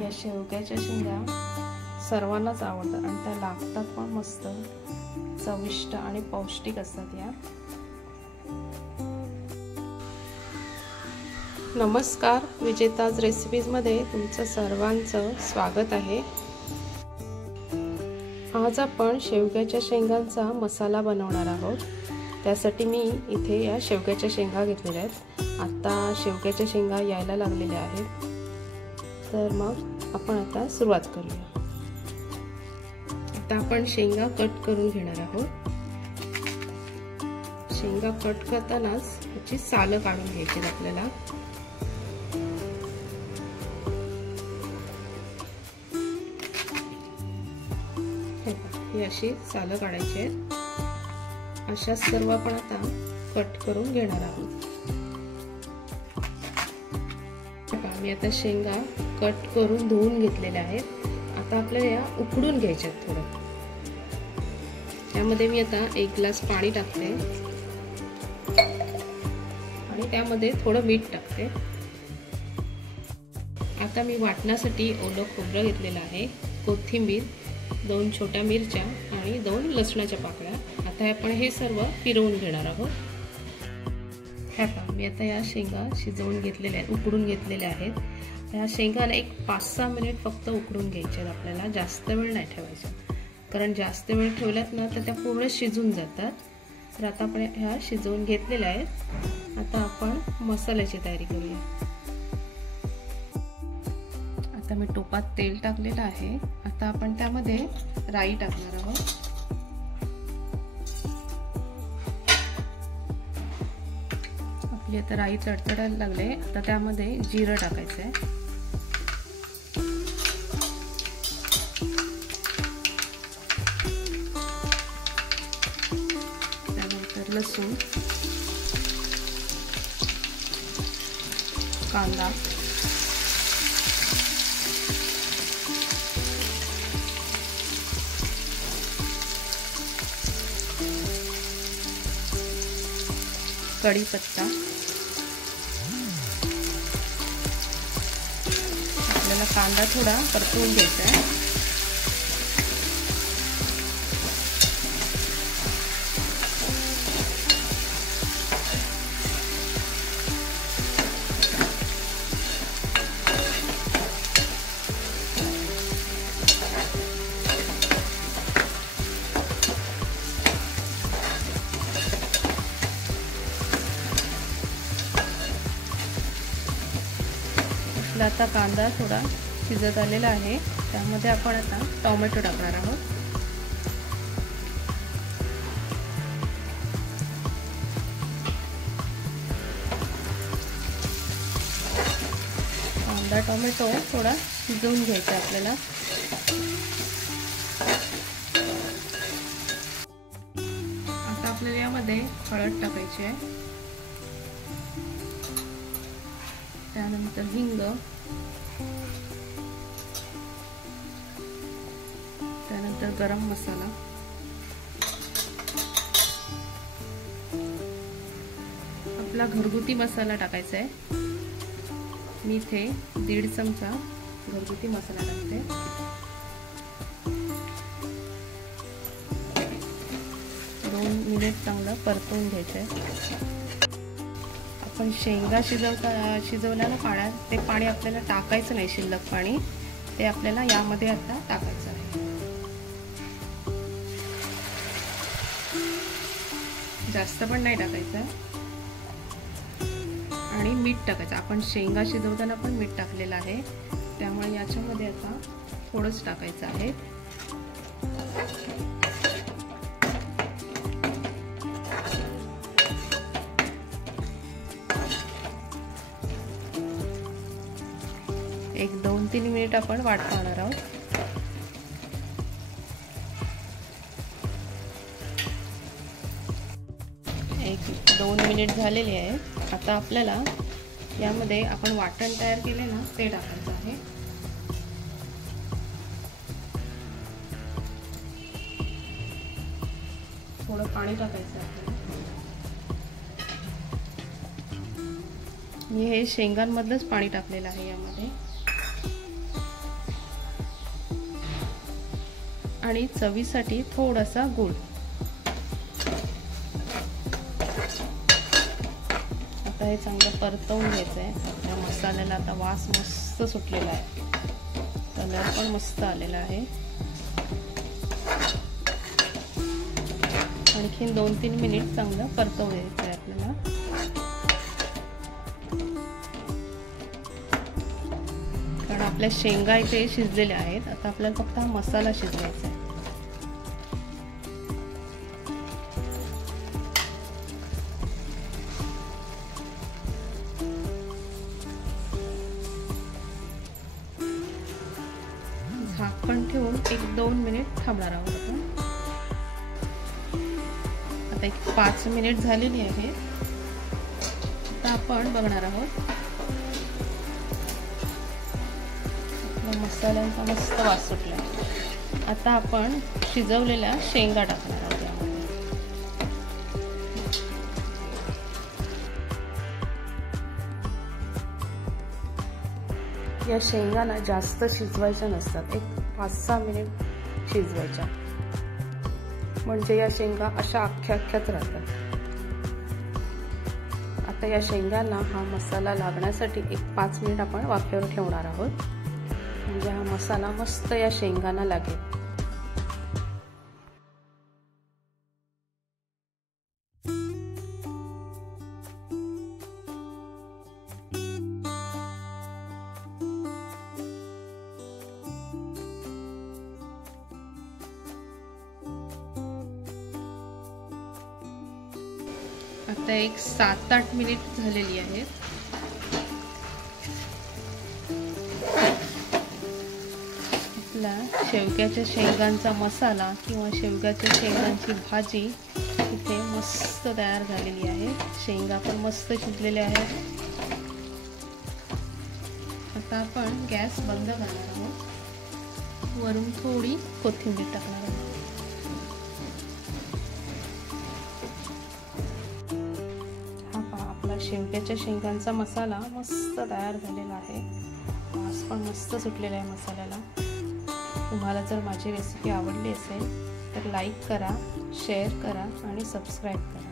या शेवग्याच्या शेंगा सर्वांनाच आवडतात आणि त्या लागतात पण मस्त, चविष्ट आणि पौष्टिक असतात या। नमस्कार, विजेताज रेसिपीज मध्ये तुमचं सर्वांचं स्वागत आहे। आज आपण शेवग्याच्या शेंगांचा मसाला बनवणार आहोत। त्यासाठी मी इथे या शेवग्याच्या शेंगा घेतलेल्या आहेत। आता शेवग्याच्या शेंगा यायला लागलेल्या आहेत, तर मग आपण आता सुरुवात करूया। आता आपण शेंगा कट करून घेणार आहोत। शेंगा कट करतानाच याची सालं काढून घ्यायची आपल्याला। ही अशी सालं काढायची आहेत। अशा सर्व आपण आता कट करून घेणार आहोत। मी आता शेंगा कट करून धुवून घेतलेल्या आहेत। आता आपल्याला या उकडून घ्यायच्या आहेत थोडं। त्यामध्ये मी आता 1 ग्लास पाणी टाकते आणि त्यामध्ये थोडं मीठ टाकते। आता मी वाटण्यासाठी ओलं खोबरं घेतलेलं आहे, कोथिंबीर, 2 छोट्या मिरच्या आणि 2 लसणाच्या पाकळ्या। आता आपण हे सर्व फिरवून घेणार आहोत। मी आता या शेंगा शिजवून घेतलेल्या आहेत, उकडून घेतलेल्या आहेत। या शेंगाला एक 5-6 मिनिट फक्त उकडून घ्यायचे आहेत आपल्याला, जास्त वेळ नाही ठेवायचा, कारण जास्त वेळ ठेवल्यात ना तर त्या पूर्ण शिजून जातात। तर आता आपण ह्या शिजवून घेतलेल्या आहेत। आता आपण मसाल्याची तयारी करूया। आता मी टोपात तेल टाकलेलं आहे। आता आपण त्यामध्ये राई टाकणार आहोत। आपली आता राई तडतडायला लागले। आता त्यामध्ये जिरं टाकायचं आहे, त्यानंतर लसूण, कांदा, कढीपत्ता। आपल्याला कांदा थोडा परतवून घ्यायचा आहे। आता कांदा थोडा शिजत आलेला आहे, त्यामध्ये आपण आता टोमॅटो टाकणार आहोत। कांदा टोमॅटो थोडा शिजवून घ्यायचा आपल्याला। आता आपल्याला यामध्ये हळद टाकायची आहे, त्यानंतर हिंग, त्यानंतर गरम मसाला, आपला घरगुती मसाला टाकायचा आहे। मी इथे 1.5 चमचा घरगुती मसाला टाकते। 2 मिनिट चांगलं परतवून घ्यायचं आहे। आपण शेंगा शिजवल्या ना पाण्यात, ते पाणी आपल्याला टाकायचं नाही, शिल्लक पाणी ते आपल्याला यामध्ये आता टाकायचं आहे। जास्त पण नाही टाकायचं आणि मीठ टाकायचं। आपण शेंगा शिजवताना पण मीठ टाकलेलं आहे, त्यामुळे याच्यामध्ये आता थोडंच टाकायचं आहे। एक 2-3 मिनिट आपण वाट पाहणार आहोत। एक 2 मिनिट झालेले आहेत। आता आपल्याला यामध्ये आपण वाटण तयार केले ना ते टाकायचं आहे। थोडं पाणी टाकायचं आहे। मी हे शेंगांमधलंच पाणी टाकलेलं आहे यामध्ये। आणि चवीसाठी थोडासा गूळ. आता हे चांगलं परतवून घ्यायचं आहे. आपल्या मसाल्याला आता वास मस्त सुटलेला आहे, कलर पण मस्त आलेला आहे. आणखीन 2-3 मिनिट चांगलं परतवून घ्यायचं आहे आपल्याला. कारण आपल्या शेंगा इथे शिजलेल्या आहेत. आता आपल्याला फक्त हा मसाला शिजवायचा आहे. झाकण ठेवून 1-2 मिनिट थांबणार आहोत आपण. आता 5 मिनिट झालेली आहे. आता आपण बघणार आहोत. मसाल्यांचा मस्त वास सुटला. आता आपण शिजवलेल्या शेंगा टाकणार आहोत यामध्ये. या शेंगाला जास्त शिजवायच्या नसतात, 5-6 मिनिट शिजवायच्या, म्हणजे या शेंगा अशा अख्ख्याच राहतात. आता या शेंगांना हा मसाला लागण्यासाठी 5 मिनिट आपण वाफेवर ठेवणार आहोत, म्हणजे हा मसाला मस्त या शेंगांना लागेल. आता 7-8 मिनिट झालेली आहेत. आपला शेवग्याच्या शेंगांचा मसाला किंवा शेवग्याच्या शेंगांची भाजी इथे मस्त तयार झालेली आहे. शेंगा पण मस्त शिजलेल्या आहेत. आता आपण गॅस बंद करणार आहोत. वरून थोडी कोथिंबीर टाकणार आहोत. शेवग्याच्या शेंगांचा मसाला मस्त तयार झालेला आहे. वास पण मस्त सुटलेला आहे मसाल्याला. तुम्हाला जर माझी रेसिपी आवडली असेल तर लाईक करा, शेअर करा आणि सबस्क्राईब करा.